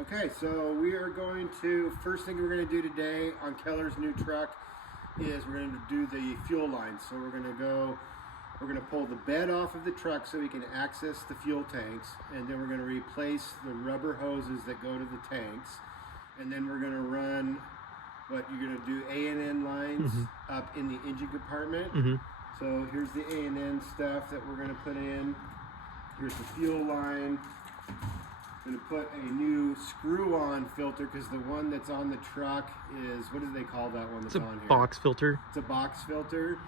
Okay, so we are going to, first thing we're going to do today on Keller's new truck is we're going to do the fuel line. So we're going to pull the bed off of the truck so we can access the fuel tanks, and then we're going to replace the rubber hoses that go to the tanks, and then we're going to run what you're going to do A&N lines up in the engine compartment. So here's the A&N stuff that we're going to put in. Here's the fuel line. I'm going to put a new screw-on filter because the one that's on the truck is, what do they call that one that's on here? It's a box filter. It's a box filter.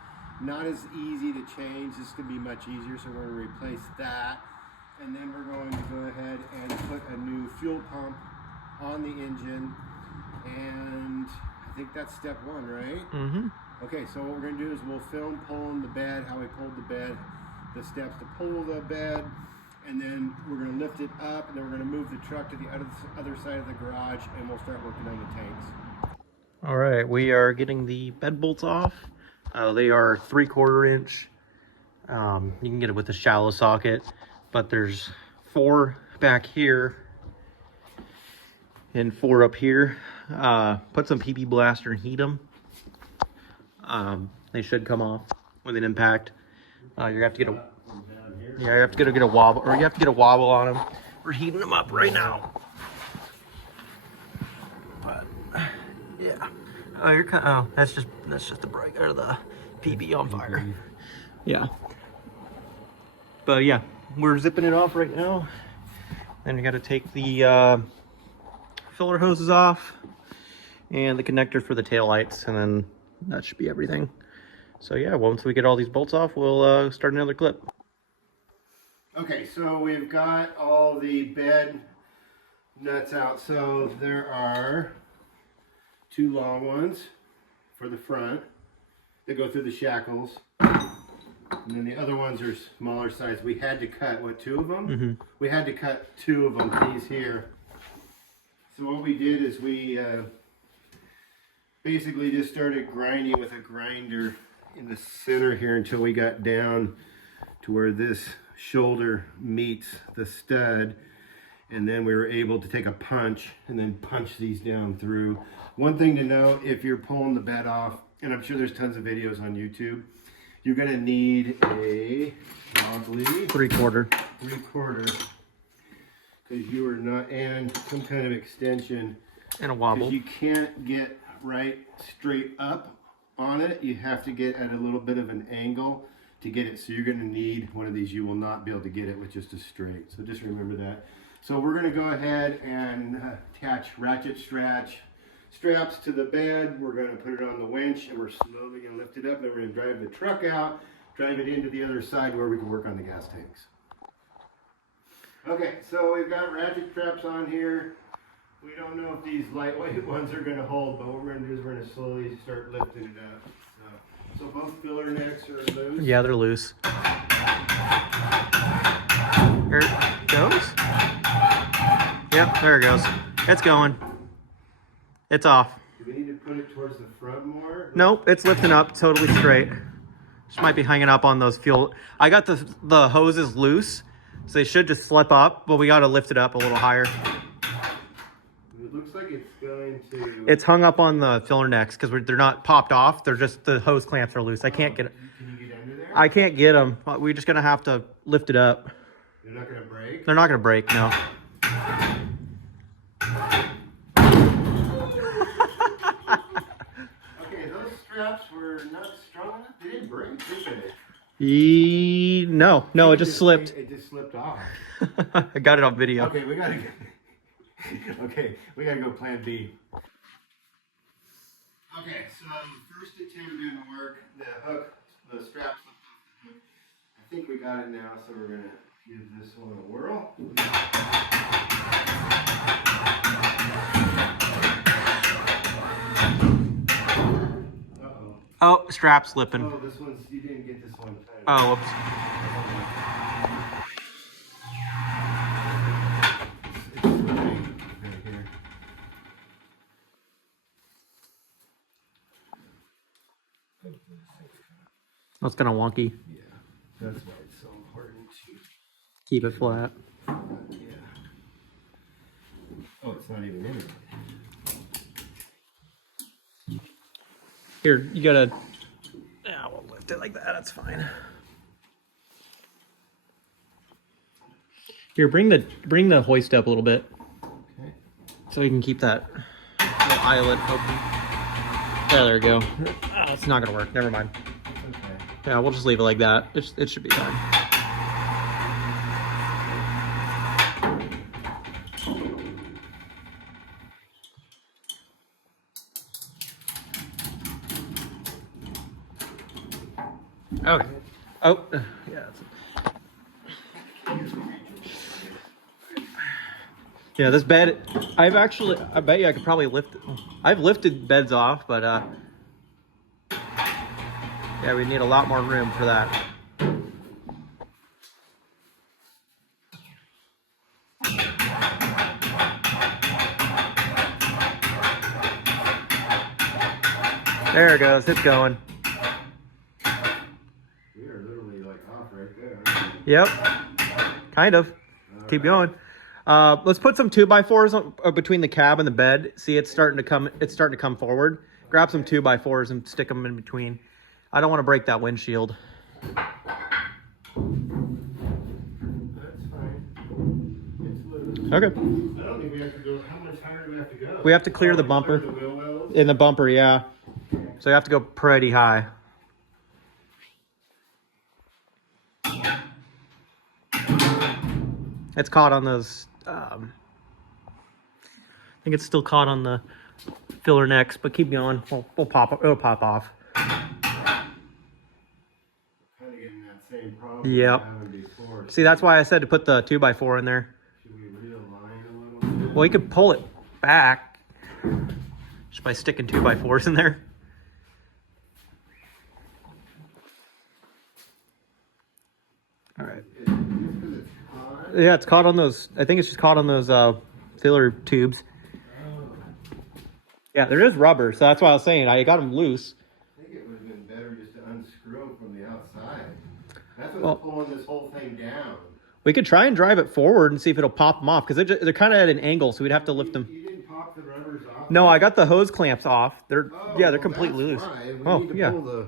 Not as easy to change. This could be much easier, so we're going to replace that. And then we're going to go ahead and put a new fuel pump on the engine. And I think that's step one, right? Okay, so what we're going to do is we'll film pulling the bed, how we pulled the bed, the steps to pull the bed, and then we're going to lift it up, and then we're going to move the truck to the other side of the garage, and we'll start working on the tanks. All right, we are getting the bed bolts off. They are 3/4 inch. You can get it with a shallow socket, but there's 4 back here and 4 up here. Put some PP blaster and heat them. They should come off with an impact. You have to get a you have to get a wobble, or you have to get a wobble on them. We're heating them up right now. But yeah, oh, you're kind of, oh, that's just the break out of the PB on fire. Yeah, but yeah, we're zipping it off right now. Then we got to take the filler hoses off and the connector for the tail lights, and then that should be everything. So yeah, once we get all these bolts off, we'll start another clip. Okay, so we've got all the bed nuts out. So there are 2 long ones for the front that go through the shackles. And then the other ones are smaller size. We had to cut, what, 2 of them? We had to cut 2 of them, these here. So what we did is we basically just started grinding with a grinder in the center here until we got down to where this shoulder meets the stud, and then we were able to take a punch and then punch these down through. One thing to know, if you're pulling the bed off, and I'm sure there's tons of videos on YouTube, you're going to need a probably 3/4, because you are not, and some kind of extension, and a wobble. you can't get right straight up on it. You have to get at a little bit of an angle to get it. So you're going to need one of these. You will not be able to get it with just a straight. So just remember that. So we're going to go ahead and attach ratchet straps to the bed. We're going to put it on the winch, and we're slowly going to lift it up. Then we're going to drive the truck out, drive it into the other side where we can work on the gas tanks. Okay, so we've got ratchet straps on here. We don't know if these lightweight ones are going to hold, but what we're going to do is we're going to slowly start lifting it up. So both filler necks are loose. Yeah, they're loose. Here it goes. Yep, there it goes. It's going. It's off. Do we need to put it towards the front more? Nope, it's lifting up totally straight. Just might be hanging up on those fuel. I got the hoses loose, so they should just slip up, but we got to lift it up a little higher. It looks like it's going to... It's hung up on the filler necks because they're not popped off. They're just, the hose clamps are loose. I can't get it. Can you get under there? I can't get them. We're just going to have to lift it up. They're not going to break? They're not going to break, no. Okay, those straps were not strong enough. They didn't break, did they? No, it just slipped. It just slipped off. I got it on video. Okay, we gotta go. Okay, we gotta go plan B. Okay, so first attempt didn't work. The hook, the straps slipped off the hook. I think we got it now, so we're gonna give this one a whirl. Uh-oh. Oh, strap slipping. Oh, this one's, you didn't get this one tight. Oh, whoops. That's kind of wonky. Yeah, that's why it's so important to keep it flat. Yeah. Oh, it's not even in it. Here, you gotta. Yeah, we'll lift it like that. That's fine. Here, bring the hoist up a little bit, Okay. so you can keep that little eyelet open. There we go. Oh, it's not gonna work. Never mind. Okay. Yeah, we'll just leave it like that. It should be fine. Okay. Oh, yeah. Yeah, this bed, I bet you I could probably lift it. I've lifted beds off, but yeah, we need a lot more room for that. There it goes, it's going. We are literally like off right there. Yep, kind of. Keep going. Let's put some 2x4s between the cab and the bed. See, it's starting to come forward. Grab some 2x4s and stick them in between. I don't want to break that windshield. That's fine. It's literally. Okay. I don't think we have to go. How much higher do we have to go? We have to clear the bumper. Clear the wheel wells? In the bumper, yeah. So you have to go pretty high. It's caught on those. I think it's still caught on the filler necks, but keep going. We'll pop. It'll pop off. Kind of getting that same problem. Yep. we were having before. See, that's why I said to put the 2x4 in there. Should we realign a little bit? Well, you could pull it back just by sticking 2x4s in there. All right. Just 'cause it's hot. Yeah, it's caught on those. I think it's just caught on those filler tubes. Oh, Yeah, there is rubber, so that's why I was saying I got them loose. I think it would have been better just to unscrew them from the outside. That's what's Well- pulling this whole thing down. We could try and drive it forward and see if it'll pop them off, because they're kind of at an angle, so we'd have to lift them. You didn't pop the rubbers off? No, I got the hose clamps off. They're Oh, yeah, they're well, completely that's loose. fine. We Oh, need to yeah. pull the.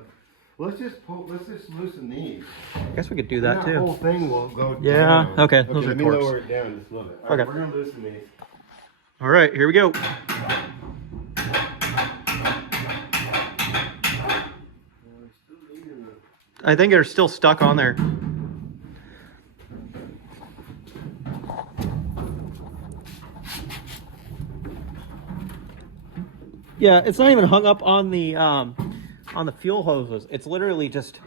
Let's just loosen these. I guess we could do And that that too. whole thing will go Yeah, down. okay, those are let me torques. lower it down just a little bit. All Okay. right, we're gonna loosen these. All right, here we go. I think they're still stuck on there. Yeah, it's not even hung up on the fuel hoses. It's literally just.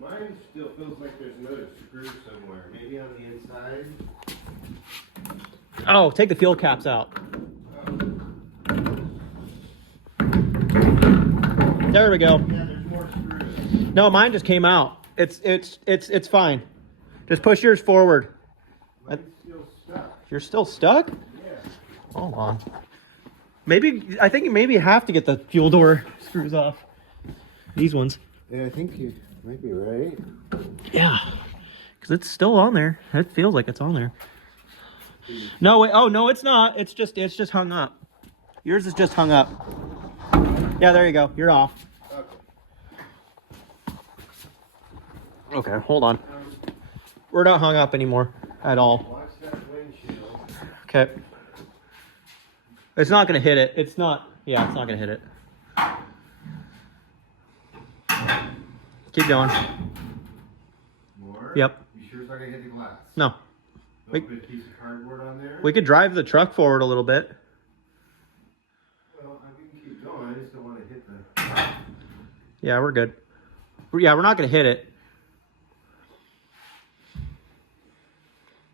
Mine still feels like there's another screw somewhere. Maybe on the inside. Oh, take the fuel caps out. There we go. Yeah, there's more screws. No, mine just came out. It's fine. Just push yours forward. Mine's still stuck. You're still stuck? Yeah. Hold on. I think maybe you have to get the fuel door screws off. These ones. Yeah, I think you might be right. Yeah. Because it's still on there. It feels like it's on there. No, wait. Oh, no, it's not. It's just hung up. Yours is just hung up. Yeah, there you go. You're off. Okay. Okay, hold on. We're not hung up anymore at all. Watch that windshield. Okay. It's not going to hit it. It's not. Yeah, it's not going to hit it. Keep going. More? Yep. You sure it's not gonna hit the glass? No. No good piece of cardboard on there? We could drive the truck forward a little bit. Well, we can keep going. I just don't want to hit the. Yeah, we're good. Yeah, we're not going to hit it.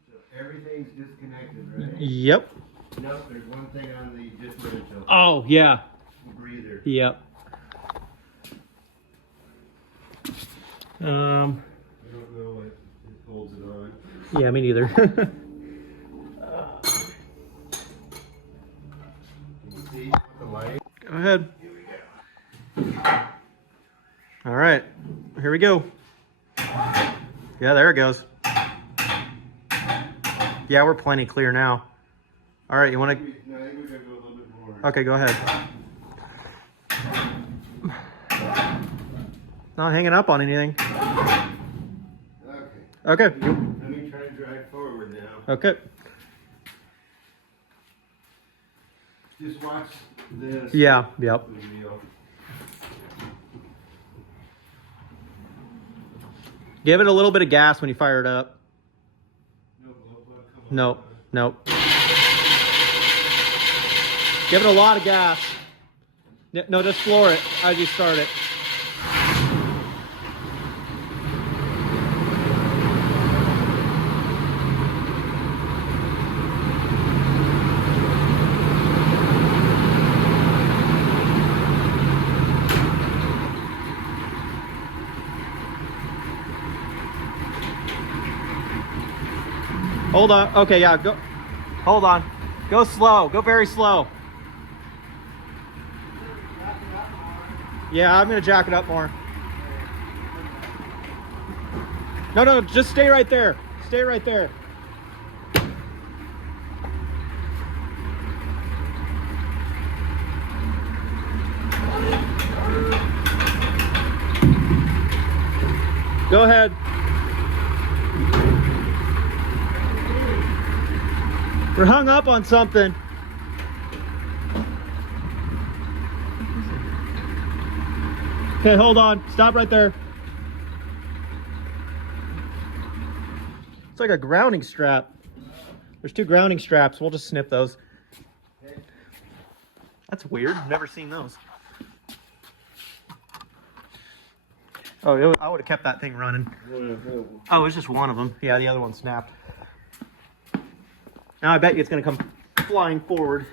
So everything's disconnected, right? Yep. Nope, there's one thing on the differential. Oh, yeah. Breather. Yep. I don't know what it holds it on. Yeah, me neither. Can you see the light? Go ahead. Here we go. All right. Here we go. Yeah, there it goes. Yeah, we're plenty clear now. All right, you want to? No, I think we gotta go a little bit more. Okay, go ahead. Not hanging up on anything. Okay. Okay. Let me try to drive forward now. Okay. Just watch this. Yeah. Yep. Give it a little bit of gas when you fire it up. No. No. Give it a lot of gas. No, just floor it as you start it. Hold on. Okay, yeah, go. Hold on. Go slow. Go very slow. Yeah, I'm going to jack it up more. No, just stay right there. Stay right there. Go ahead. We're hung up on something. Okay, hold on. Stop right there. It's like a grounding strap. There's 2 grounding straps. We'll just snip those. That's weird. Never seen those. Oh, I would have kept that thing running. Oh, it's just one of them. Yeah, the other one snapped. Now I bet you it's going to come flying forward.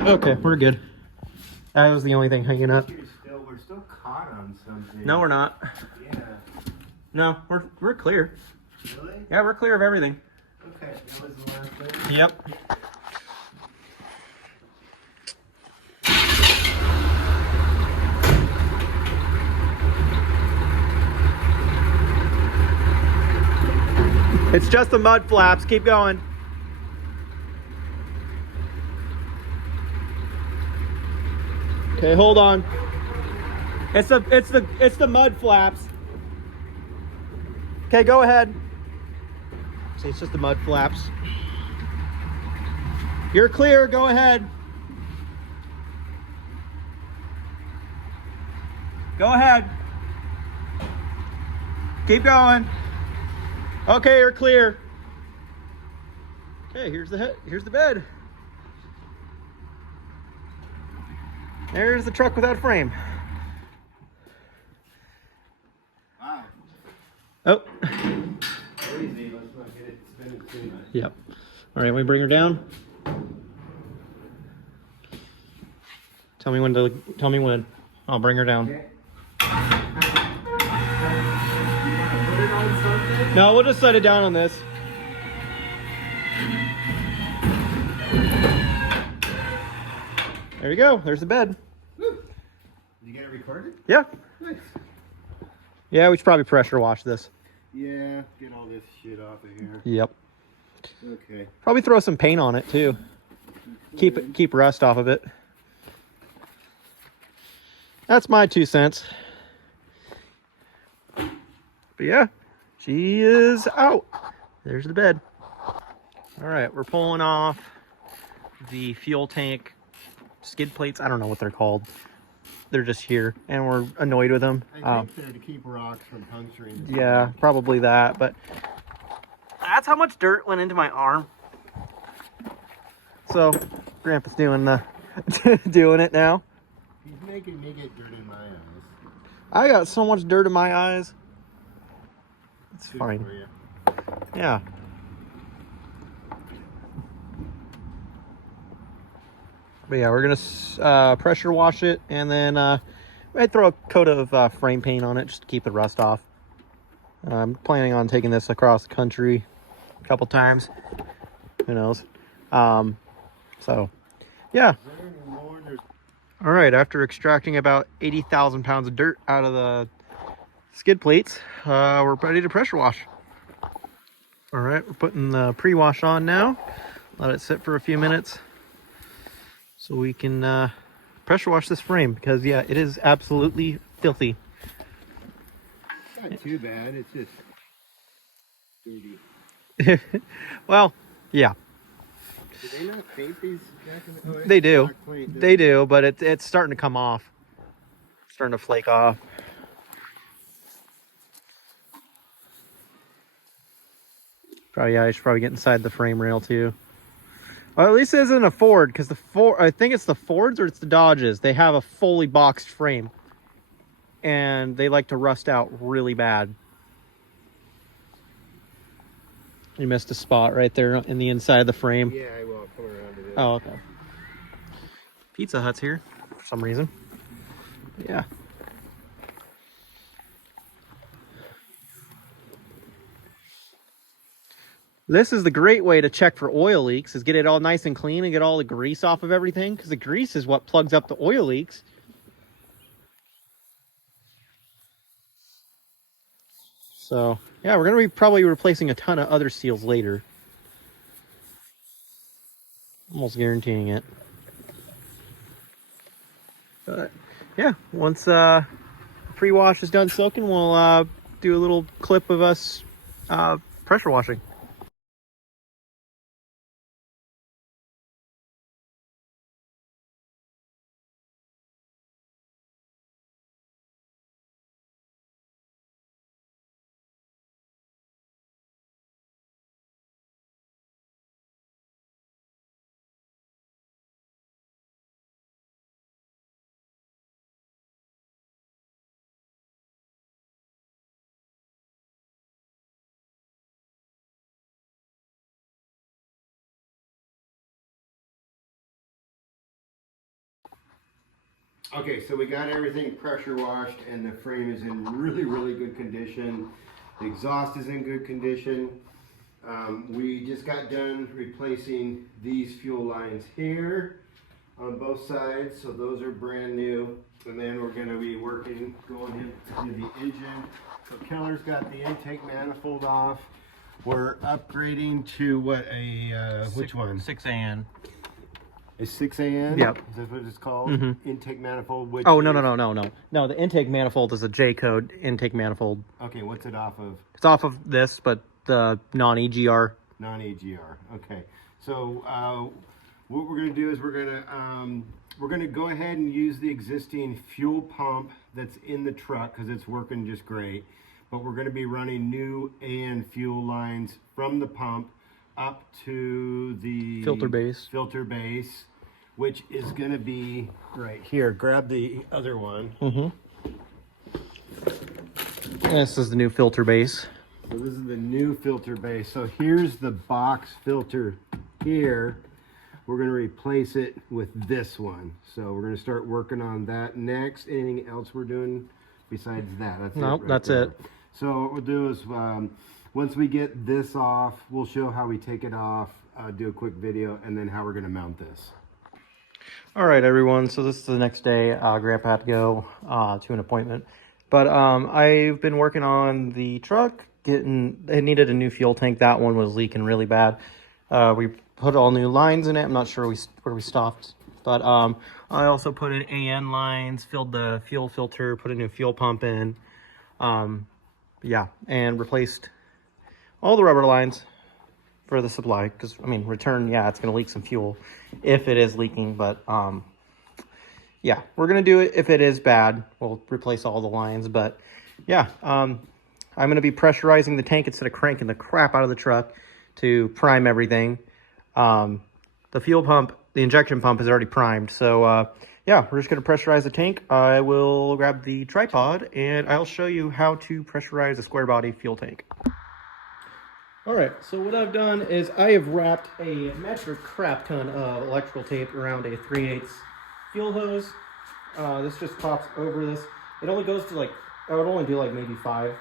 Okay, we're good. That was the only thing hanging up. We're still caught on something. No, we're not. Yeah. No, we're clear. Really? Yeah, we're clear of everything. Okay, that was the last thing. Yep. It's just the mud flaps. Keep going. Okay, hold on. It's the mud flaps. Okay, go ahead. See, it's just the mud flaps. You're clear. Go ahead. Go ahead. Keep going. Okay, you're clear. Okay, here's the bed. There's the truck without frame. Wow. Oh. Crazy. Let's not get it spinning too much. Yep. All right, we bring her down. Tell me when. I'll bring her down. Okay. No, we'll just set it down on this. There you go. There's the bed. Woo. You get it recorded? Yeah. Nice. Yeah, we should probably pressure wash this. Yeah, get all this shit off of here. Yep. Okay. Probably throw some paint on it too. Keep rust off of it. That's my 2 cents. But yeah, she is out. There's the bed. All right, we're pulling off the fuel tank skid plates. I don't know what they're called. They're just here, and we're annoyed with them. I think they're to keep rocks from puncturing. Yeah, probably that, but that's how much dirt went into my arm. So, Grandpa's doing doing it now. He's making me get dirt in my eyes. I got so much dirt in my eyes. It's Good fine. for you. Yeah. But yeah, we're gonna pressure wash it, and then I'd throw a coat of frame paint on it just to keep the rust off. I'm planning on taking this across the country a couple times. Who knows? So, yeah. Is there any more? All right, after extracting about 80,000 pounds of dirt out of the skid plates, we're ready to pressure wash. All right, we're putting the pre-wash on now. Let it sit for a few minutes so we can pressure wash this frame, because yeah, it is absolutely filthy. Not too bad, it's just dirty. Well, yeah. Do they not paint these back in the... They do. They do, but it's starting to come off. It's starting to flake off. Probably, yeah, I should probably get inside the frame rail too. Well, at least it isn't a Ford, because the Ford, I think it's the Fords or it's the Dodges. They have a fully boxed frame, and they like to rust out really bad. You missed a spot right there in the inside of the frame. Yeah, I will come around to this. Oh, okay. Pizza Hut's here for some reason. Yeah. This is the great way to check for oil leaks, is get it all nice and clean and get all the grease off of everything, because the grease is what plugs up the oil leaks. So, yeah, we're going to be probably replacing a ton of other seals later. Almost guaranteeing it. But, yeah, once pre-wash is done soaking, we'll do a little clip of us pressure washing. Okay, so we got everything pressure washed and the frame is in really, really good condition. The exhaust is in good condition. We just got done replacing these fuel lines here on both sides, so those are brand new. And then we're going to be going into the engine. So Keller's got the intake manifold off. We're upgrading to what, which one? 6AN. A 6AN? Yep. Is that what it's called? Mm-hmm. Intake manifold? Which Oh, no. No, the intake manifold is a J-code intake manifold. Okay, what's it off of? It's off of this, but the non-EGR. Non-EGR. Okay. So what we're going to do is we're going to go ahead and use the existing fuel pump that's in the truck, because it's working just great. But we're going to be running new AN fuel lines from the pump up to the filter base, which is going to be right here. Grab the other one. Mm-hmm. This is the new filter base. So this is the new filter base. So here's the box filter here. We're going to replace it with this one. So we're going to start working on that next. Anything else we're doing besides that? That's it. So what we'll do is once we get this off, we'll show how we take it off, do a quick video, and then how we're going to mount this. All right, everyone. So this is the next day. Grandpa had to go to an appointment. But I've been working on the truck. It needed a new fuel tank. That one was leaking really bad. We put all new lines in it. I'm not sure where we stopped. But I also put in AN lines, filled the fuel filter, put a new fuel pump in. Yeah, and replaced all the rubber lines for the supply. Because, I mean, return, yeah, it's going to leak some fuel if it is leaking. But, yeah, we're going to do it if it is bad. We'll replace all the lines. But, yeah, I'm going to be pressurizing the tank instead of cranking the crap out of the truck to prime everything. The fuel pump, the injection pump is already primed. So, yeah, we're just going to pressurize the tank. I will grab the tripod, and I'll show you how to pressurize a square body fuel tank. All right, so what I've done is I have wrapped a metric crap ton of electrical tape around a 3/8 fuel hose. This just pops over this. It only goes to like, I would only do like maybe 5,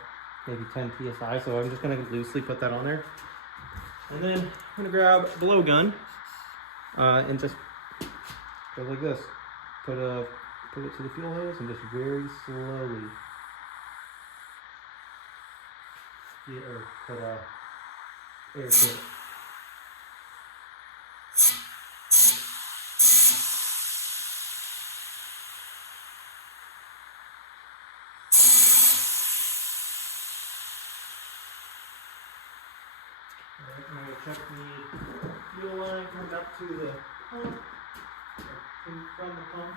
maybe 10 PSI, so I'm just going to loosely put that on there. And then I'm going to grab a blow gun and just go like this. put it to the fuel hose and just very slowly put air to it. Alright, I'm going to check the fuel line coming up to the pump, from the pump.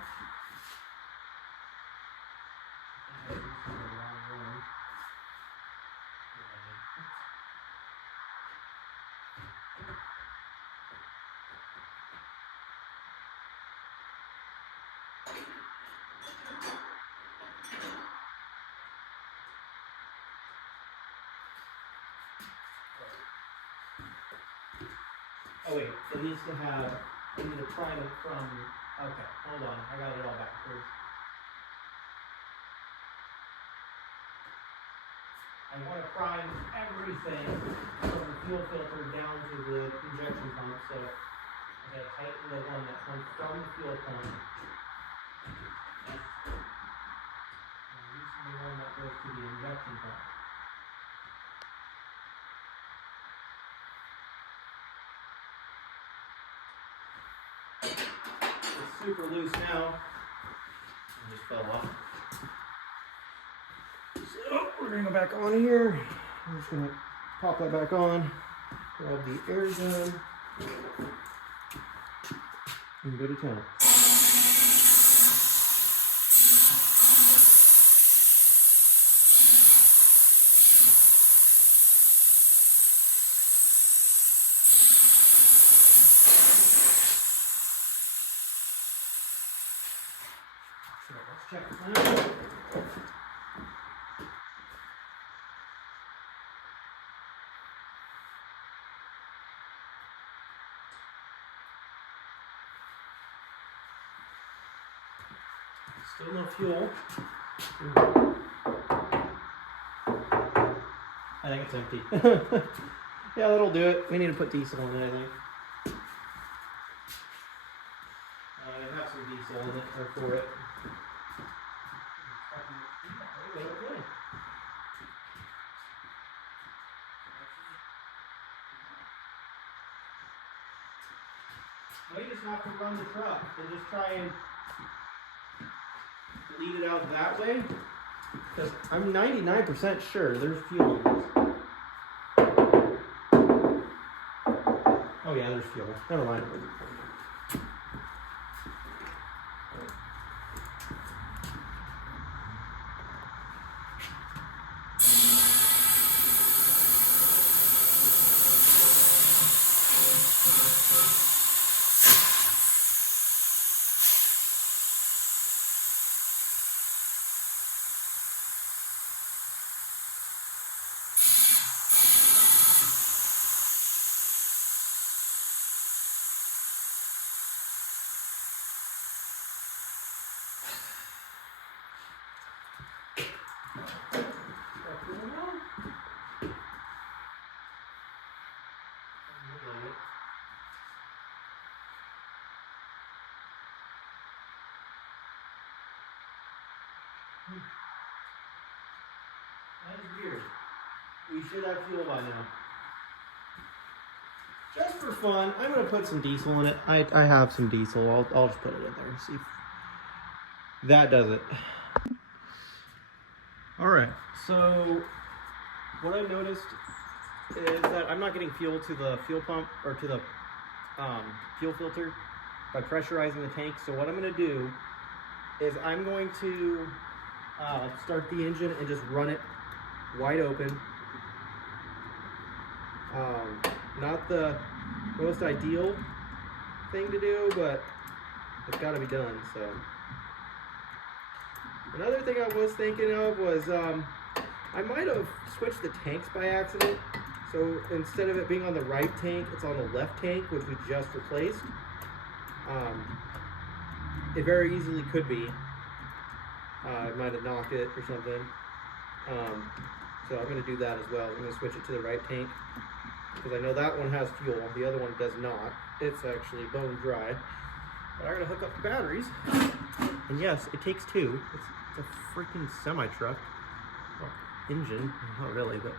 Oh wait, it needs to have, I need to prime it from, okay, hold on, I got it all backwards. I want to prime everything from the fuel filter down to the injection pump, so I gotta tighten the one that comes from the fuel pump. And loosen the one that goes to the injection pump. It's super loose now. It just fell off. So we're gonna go back on here. I'm just gonna pop that back on, grab the air gun, and go to town. So let's check this out. Still no fuel. I think it's empty. Yeah, that'll do it. We need to put diesel in it, I think. I have some diesel in it, or for it. Well, you just have to run the truck and just try and lead it out that way, because I'm 99% sure there's fuel in this. Oh yeah, there's fuel. Never mind. That is weird. We should have fuel by now. Just for fun, I'm going to put some diesel in it. I have some diesel. I'll just put it in there and see if that does it. Alright, so what I noticed is that I'm not getting fuel to the fuel pump or to the fuel filter by pressurizing the tank. So what I'm going to do is I'm going to start the engine and just run it wide open. Not the most ideal thing to do, but it's got to be done. So another thing I was thinking of was I might have switched the tanks by accident. So instead of it being on the right tank, it's on the left tank, which we just replaced. It very easily could be. I might have knocked it or something. So I'm going to do that as well. I'm going to switch it to the right tank, because I know that one has fuel. The other one does not. It's actually bone dry. But I gotta hook up the batteries. And yes, it takes two. It's a freaking semi-truck. Well, engine, not really, but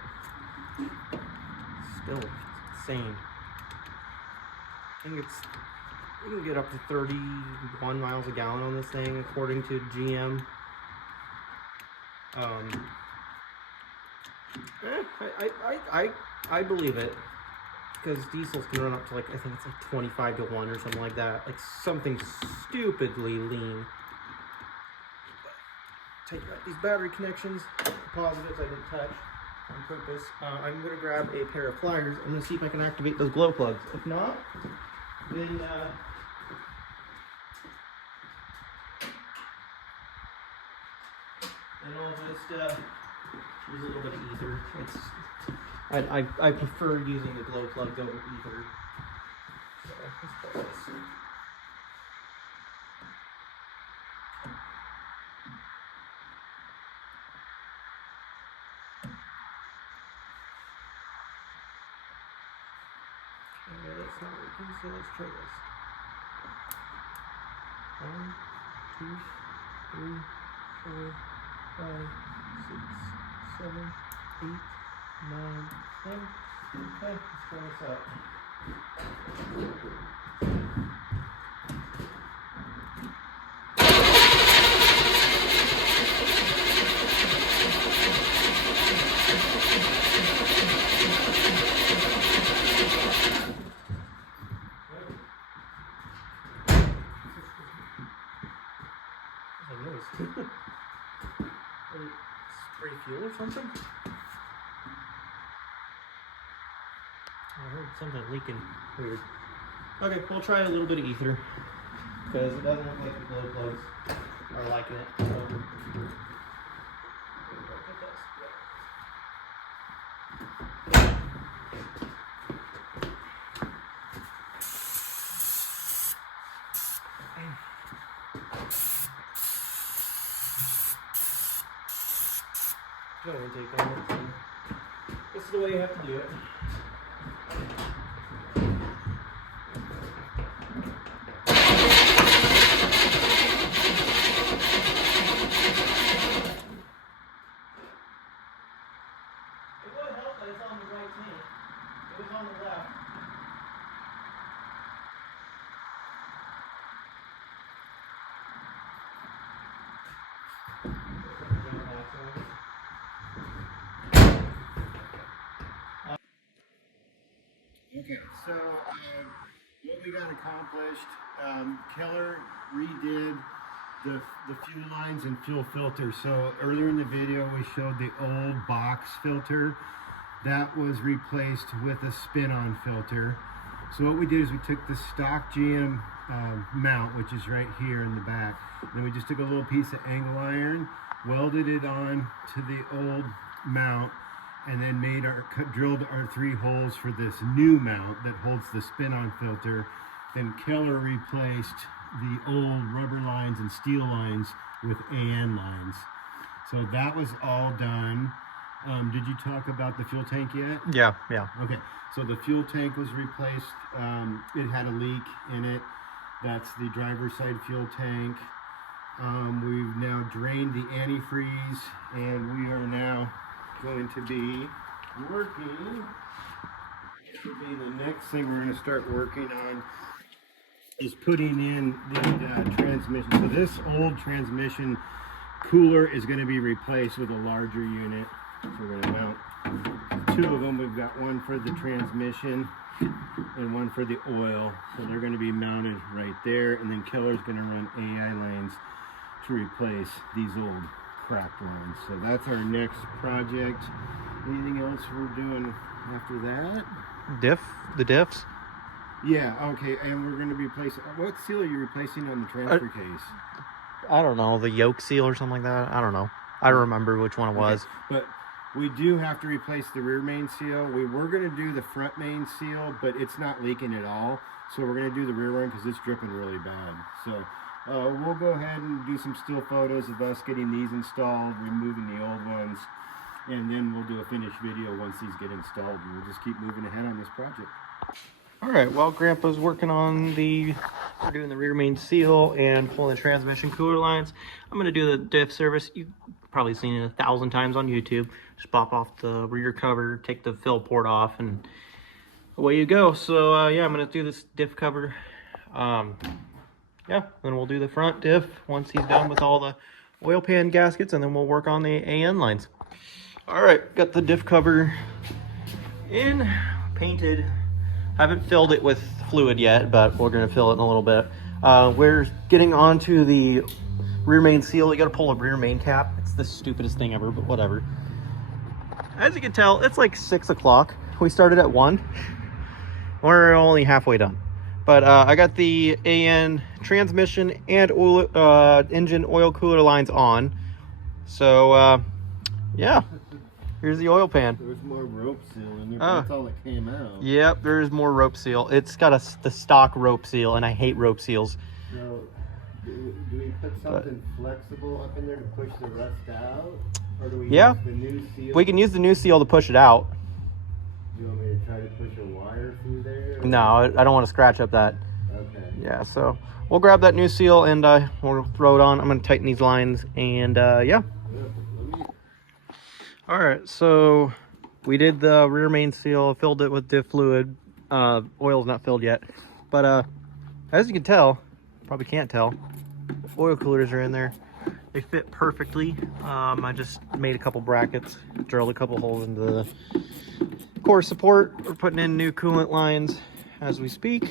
still insane. I think you can get up to 31 miles a gallon on this thing, according to GM. I believe it, because diesels can run up to, like, I think it's like 25 to 1 or something like that, like something stupidly lean. Take out these battery connections, the positives I didn't touch on purpose. I'm gonna grab a pair of pliers. I'm gonna see if I can activate those glow plugs. If not, then I'll just use a little bit of ether. I prefer using the glow plugs over ether. So let's pull this. Okay, that's not working, so let's try this. 1, 2, 3, 4, 5, 6, 7, 8, 9, 10. Okay, let's try this out. Spray fuel or something? I heard something leaking. Weird. Okay, we'll try a little bit of ether, because it doesn't look like the glow plugs are liking it. So. Got an intake on it. This is the way you have to do it. It would help that it's on the right tank. It was on the left. Okay, so what we got accomplished, Keller redid the fuel lines and fuel filters. So earlier in the video we showed the old box filter that was replaced with a spin-on filter. So what we did is we took the stock GM mount, which is right here in the back, and then we just took a little piece of angle iron, welded it on to the old mount, and then drilled our 3 holes for this new mount that holds the spin-on filter. Then Keller replaced the old rubber lines and steel lines with AN lines. So that was all done. Did you talk about the fuel tank yet? Yeah. Okay, so the fuel tank was replaced. It had a leak in it. That's the driver's side fuel tank. We've now drained the antifreeze, and we are now going to be working. This will be the next thing we're going to start working on, is putting in the transmission. So this old transmission cooler is going to be replaced with a larger unit. So we're going to mount 2 of them. We've got one for the transmission and one for the oil. So they're going to be mounted right there. And then Keller's going to run AI lines to replace these old cracked lines. So that's our next project. Anything else we're doing after that? The diffs? Yeah, okay, and we're going to be replacing, what seal are you replacing on the transfer case? I don't know, the yoke seal or something like that. I don't know. I don't remember which one it was. But we do have to replace the rear main seal. We were going to do the front main seal, but it's not leaking at all. So we're going to do the rear one because it's dripping really bad. So we'll go ahead and do some still photos of us getting these installed, removing the old ones, and then we'll do a finished video once these get installed, and we'll just keep moving ahead on this project. All right, while Grandpa's working on we're doing the rear main seal and pulling the transmission cooler lines, I'm gonna do the diff service. You've probably seen it 1,000 times on YouTube. Just pop off the rear cover, take the fill port off, and away you go. So yeah, I'm gonna do this diff cover. Yeah, then we'll do the front diff once he's done with all the oil pan gaskets, and then we'll work on the AN lines. All right, got the diff cover in, painted. Haven't filled it with fluid yet, but we're gonna fill it in a little bit. We're getting onto the rear main seal. You gotta pull a rear main cap. It's the stupidest thing ever, but whatever. As you can tell, it's like 6 o'clock. We started at 1. We're only halfway done. But I got the AN transmission and oil, engine oil cooler lines on. So yeah, here's the oil pan. There's more rope seal in there, but that's all that came out. Yep, there's more rope seal. It's got the stock rope seal, and I hate rope seals. So, do we put something flexible up in there to push the rust out? Or do we use the new seal? We can use the new seal to push it out. Do you want me to try to push a wire through there? Or? No, I don't want to scratch up that. Okay. Yeah, so we'll grab that new seal and we'll throw it on. I'm going to tighten these lines and yeah. All right, so we did the rear main seal, filled it with diff fluid. Oil's not filled yet, but as you can tell, probably can't tell, oil coolers are in there. They fit perfectly. I just made a couple brackets, drilled a couple holes into the core support. We're putting in new coolant lines as we speak.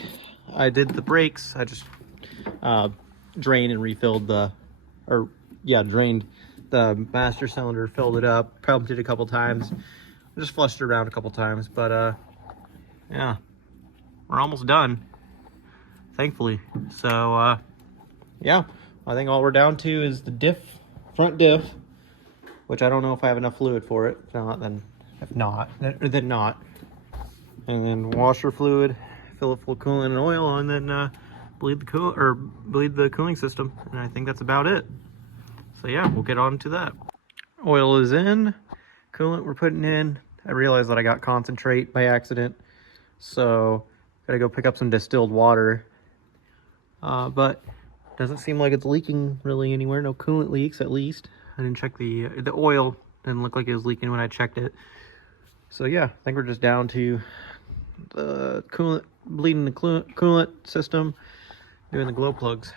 I did the brakes. I just drained and refilled drained the master cylinder, filled it up, pumped it a couple times, just flushed it around a couple times. But yeah, we're almost done, thankfully. So yeah, I think all we're down to is the front diff, which I don't know if I have enough fluid for it. If not, then not. And then washer fluid, fill it full of coolant and oil, and then bleed the cooling system. And I think that's about it. So yeah, we'll get on to that. Oil is in, coolant we're putting in. I realized that I got concentrate by accident, so gotta go pick up some distilled water. But doesn't seem like it's leaking really anywhere. No coolant leaks, at least. I didn't check the oil. Didn't look like it was leaking when I checked it. So yeah, I think we're just down to the coolant, bleeding the coolant system, doing the glow plugs.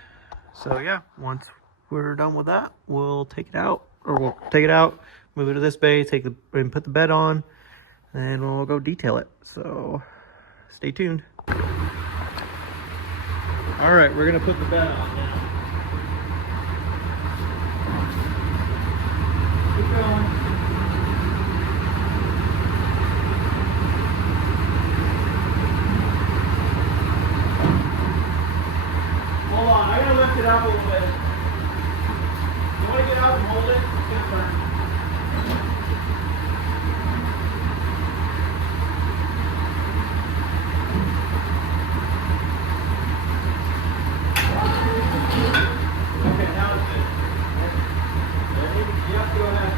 So yeah, once we're done with that, we'll take it out, move it to this bay, and put the bed on, and we'll go detail it. So stay tuned. All right, we're gonna put the bed on now. Keep going. Hold on, I gotta lift it up a little bit. You wanna get out and hold it? It's gonna burn. Okay, now it's good. Ready? Yep, go ahead.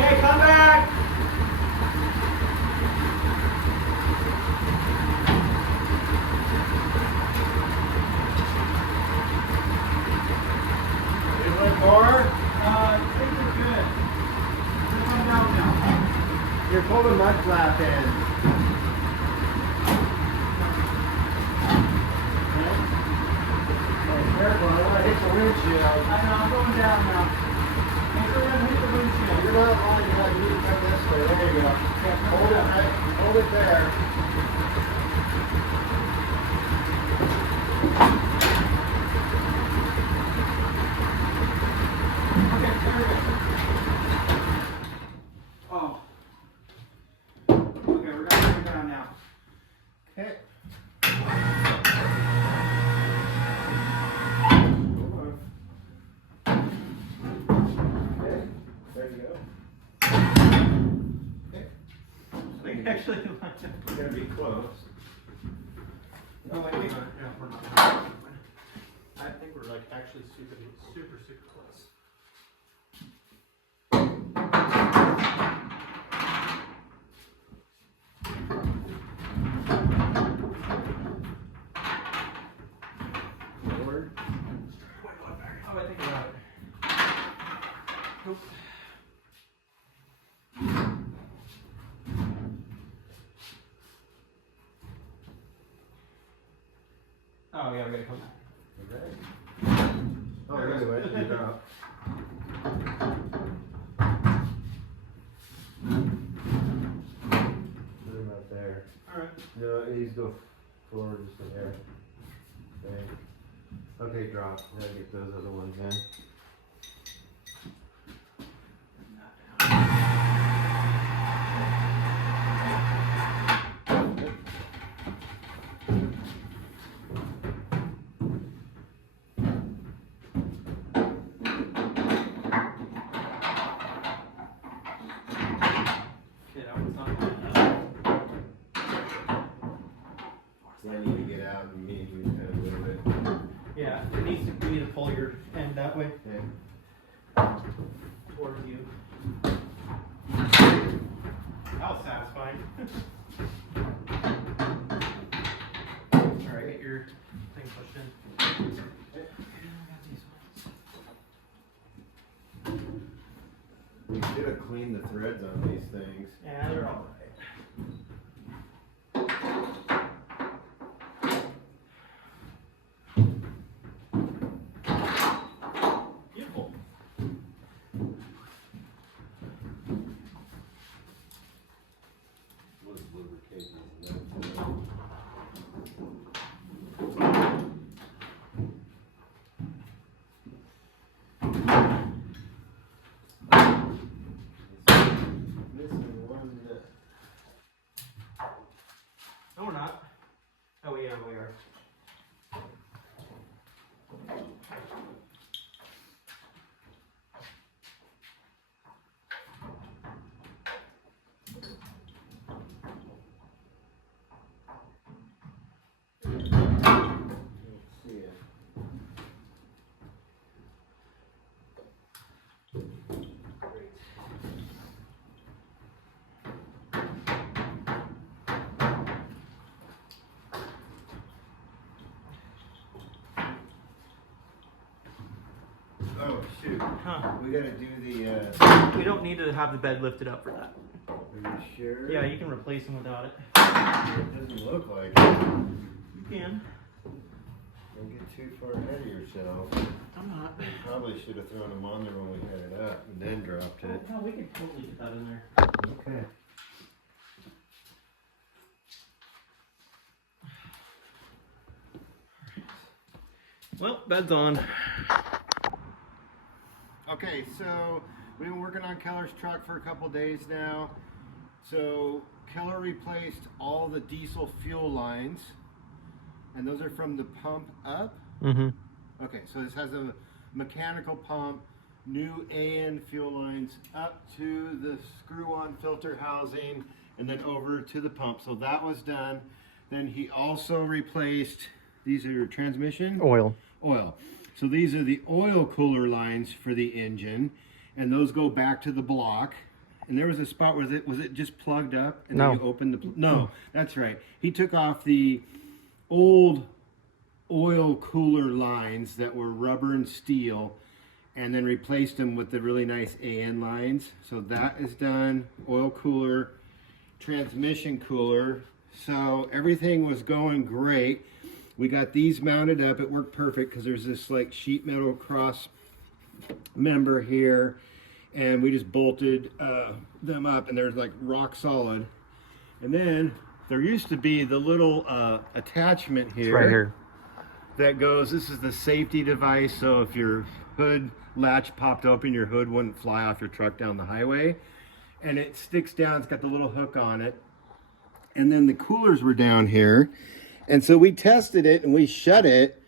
Okay, come back. More? I think we're good. Come down now. Here, pull the mud flap in. Oh, careful, I want to hit the windshield. I know, I'm going down now. You're not only going to need to Okay. Okay, there you go. Okay. We actually It's gonna be close. Oh, wait, hang on. No, we're not. I think we're like actually super close. Forward. Oh, I think about it. Nope. Oh, yeah, we gotta come back. Okay. Oh, anyway, you drop. Put him out there. Alright. No, it needs to go forward just a hair. Okay. Okay, drop. Gotta get those other ones in. Okay, that one's not going up. So I need to get out and me and you kind of move it. Yeah, it needs to, you need to pull your end that way Okay. towards you. That was satisfying. Alright, get your thing pushed in. We should have cleaned the threads on these things. Yeah, they're alright. Beautiful. What is lubricating? Missing one. No, we're not. Oh, yeah, we are. Let's see it. Oh shoot. Huh. We gotta do the We don't need to have the bed lifted up for that. are you sure? Yeah, you can replace them without it. It doesn't look like it. You can. Don't get too far ahead of yourself. I'm not. We probably should have thrown them on there when we had it up and then dropped it. No, we can totally get that in there. Okay. Well, bed's on. Okay, so we've been working on Keller's truck for a couple days now. So Keller replaced all the diesel fuel lines, and those are from the pump up. Mm-hmm. Okay, so this has a mechanical pump, new AN fuel lines up to the screw-on filter housing, and then over to the pump. So that was done. Then he also replaced, these are transmission? Oil. Oil. So these are the oil cooler lines for the engine, and those go back to the block. And there was a spot where was it just plugged up and No. then you opened the no, that's right. He took off the old oil cooler lines that were rubber and steel and then replaced them with the really nice AN lines. So that is done. Oil cooler, transmission cooler. So everything was going great. We got these mounted up. It worked perfect because there's this like sheet metal cross member here, and we just bolted them up, and they're like rock solid. And then there used to be the little attachment here. It's right here. That goes, this is the safety device, so if your hood latch popped open, your hood wouldn't fly off your truck down the highway. And it sticks down, it's got the little hook on it. and then the coolers were down here. And so we tested it and we shut it,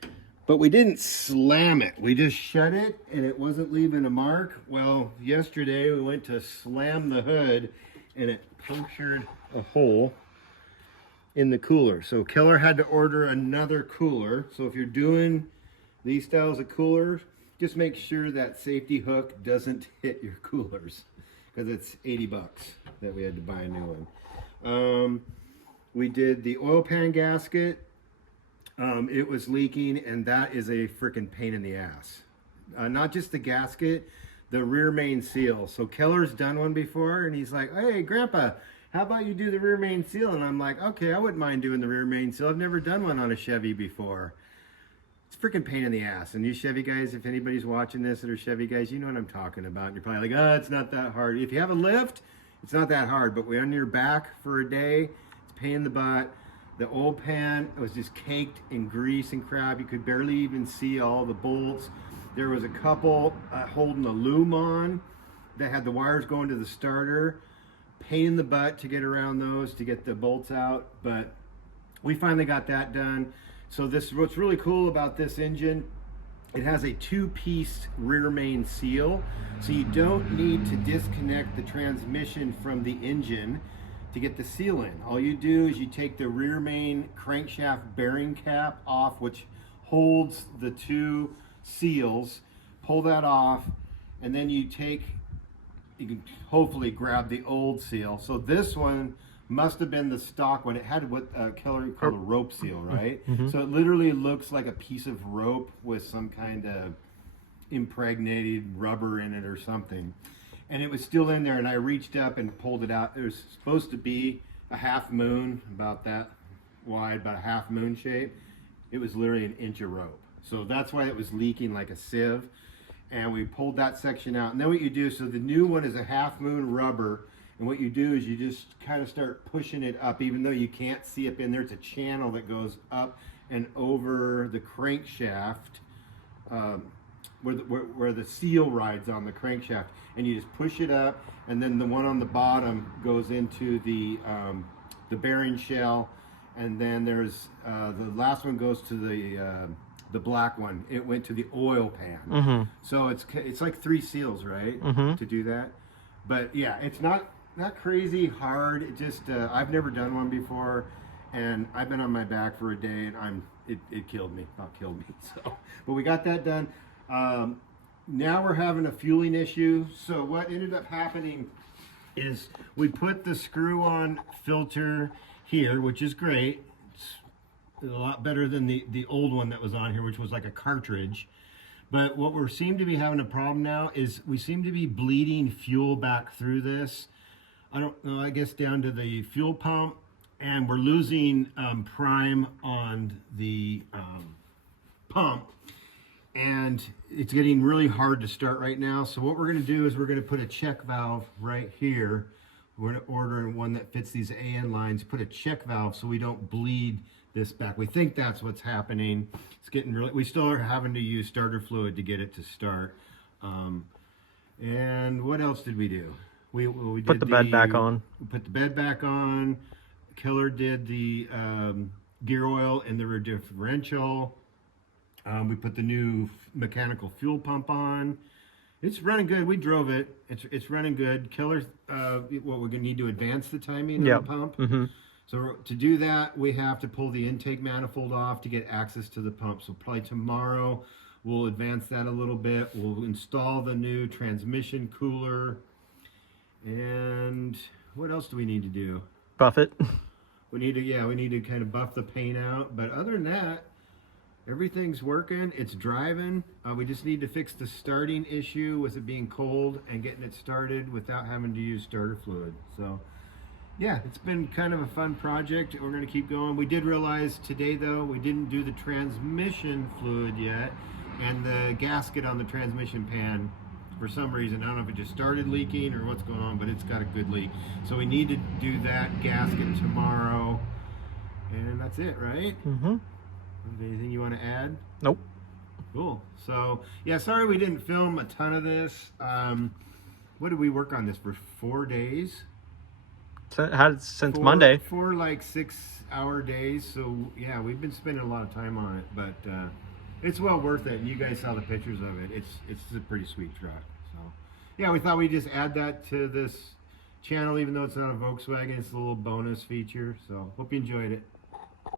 but we didn't slam it. We just shut it and it wasn't leaving a mark. Well, yesterday we went to slam the hood and it punctured a hole in the cooler. So Keller had to order another cooler. So if you're doing these styles of coolers, just make sure that safety hook doesn't hit your coolers, because it's 80 bucks that we had to buy a new one. We did the oil pan gasket. It was leaking, and that is a freaking pain in the ass. Not just the gasket, the rear main seal. So Keller's done one before, and he's like, hey, Grandpa, how about you do the rear main seal? And I'm like, okay, I wouldn't mind doing the rear main seal. I've never done one on a Chevy before. It's a freaking pain in the ass. And you Chevy guys, if anybody's watching this that are Chevy guys, you know what I'm talking about. And you're probably like, oh, it's not that hard. If you have a lift, it's not that hard. But we're on your back for a day, it's a pain in the butt. The oil pan was just caked in grease and crap. You could barely even see all the bolts. There was a couple holding the loom on that had the wires going to the starter. Pain in the butt to get around those, to get the bolts out. But we finally got that done. So what's really cool about this engine, it has a 2-piece rear main seal. So you don't need to disconnect the transmission from the engine to get the seal in. All you do is you take the rear main crankshaft bearing cap off, which holds the 2 seals, pull that off, and then you can hopefully grab the old seal. So this one must have been the stock one. It had what Keller called a rope seal, right? Mm-hmm. So it literally looks like a piece of rope with some kind of impregnated rubber in it or something. And it was still in there, and I reached up and pulled it out. It was supposed to be a half moon, about that wide, about a half moon shape. It was literally an inch of rope. So that's why it was leaking like a sieve. And we pulled that section out. And then what you do, so the new one is a half moon rubber. And what you do is you just kind of start pushing it up, even though you can't see up in there. It's a channel that goes up and over the crankshaft, where the seal rides on the crankshaft, and you just push it up, and then the one on the bottom goes into the bearing shell, and then there's the last one goes to the black one. It went to the oil pan. Mm-hmm. So it's like 3 seals, right? Mm-hmm. To do that. But yeah, it's not crazy hard. It just I've never done one before, and I've been on my back for a day, and it killed me. Not killed me. So, but we got that done. Now we're having a fueling issue. So what ended up happening is we put the screw-on filter here, which is great. It's a lot better than the old one that was on here, which was like a cartridge. But what we seem to be having a problem now is we seem to be bleeding fuel back through this. I don't know, I guess down to the fuel pump, and we're losing prime on the pump. And it's getting really hard to start right now. So what we're going to do is we're going to put a check valve right here. We're going to order one that fits these AN lines, put a check valve so we don't bleed this back. We think that's what's happening. It's getting really, we still are having to use starter fluid to get it to start. And what else did we do? We put the bed back on. We put the bed back on. Keller did the gear oil and the rear differential. We put the new mechanical fuel pump on. It's running good. We drove it. It's running good. Keller's, we're going to need to advance the timing of the pump. Mm-hmm. So to do that, we have to pull the intake manifold off to get access to the pump. So probably tomorrow we'll advance that a little bit. We'll install the new transmission cooler. And what else do we need to do? Buff it. We need to kind of buff the paint out. But other than that, everything's working. It's driving. We just need to fix the starting issue with it being cold and getting it started without having to use starter fluid. So yeah, it's been kind of a fun project. We're going to keep going. We did realize today, though, we didn't do the transmission fluid yet, and the gasket on the transmission pan, for some reason, I don't know if it just started leaking or what's going on, but it's got a good leak. So we need to do that gasket tomorrow, and that's it, right? Mm-hmm. Anything you want to add? Nope. Cool. So yeah, sorry we didn't film a ton of this. What did we work on this for 4 days? Since Monday. 4 like 6-hour days. So yeah, we've been spending a lot of time on it, but it's well worth it. And you guys saw the pictures of it. It's a pretty sweet truck. So yeah, we thought we'd just add that to this channel, even though it's not a Volkswagen. It's a little bonus feature. So hope you enjoyed it.